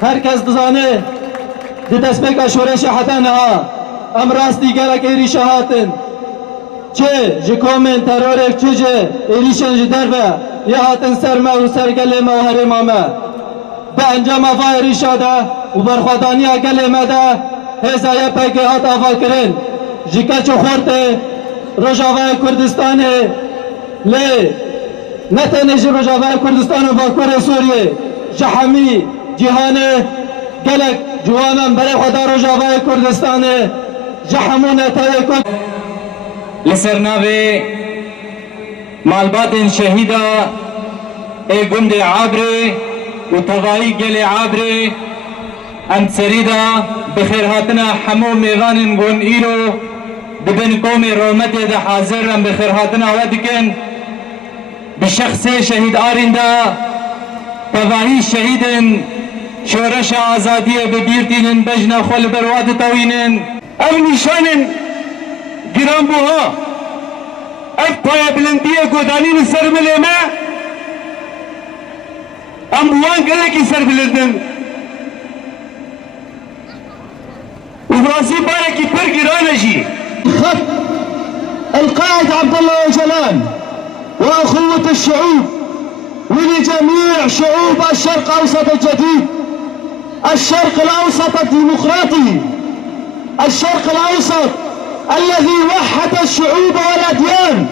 herkes dizane di destpêka şoreşa heta niha em rastî gelek êrîşa hatin çi ji komên terorek çi ji êrîşên ji derve yê hatin ser me û sergelê me û herêma me bi encama va êrîşa de û berxwedaniya gelê me de hêza YPG hat avakirin ji keçê xortê Rojavayê Kurdistanê lê ne tenê ji Rojavayê Kurdistanê û Bakurê Sûriyê ji hemî cîhanê gelek ciwanan berê xwe da Rojavayê Kurdistanê ji hemû netewê Kurd li ser navê malbatên şehîda ê gundê Abrê û tevahî gelê Abrê em serî da bi xêrhatina hemû mêvanên gon îro dibin komê Rometê de hazir em bi xêrhatina we dikin bi şexsê şehîd arîn da tevahî şehîdên şoreşa azadiyê bi bîr tînin bejna xwe li ber wa ditewînin ev nîşanên giranbûha ev paya bilindiyê godanî li ser milê me em bi wan gelekî serbilindin û rasî barekî pir giran e jî خط القائد عبد الله أوجلان وأخوة الشعوب ولجميع شعوب الشرق الأوسط الجديد الشرق الأوسط الديمقراطي الشرق الأوسط الذي وحد الشعوب والأديان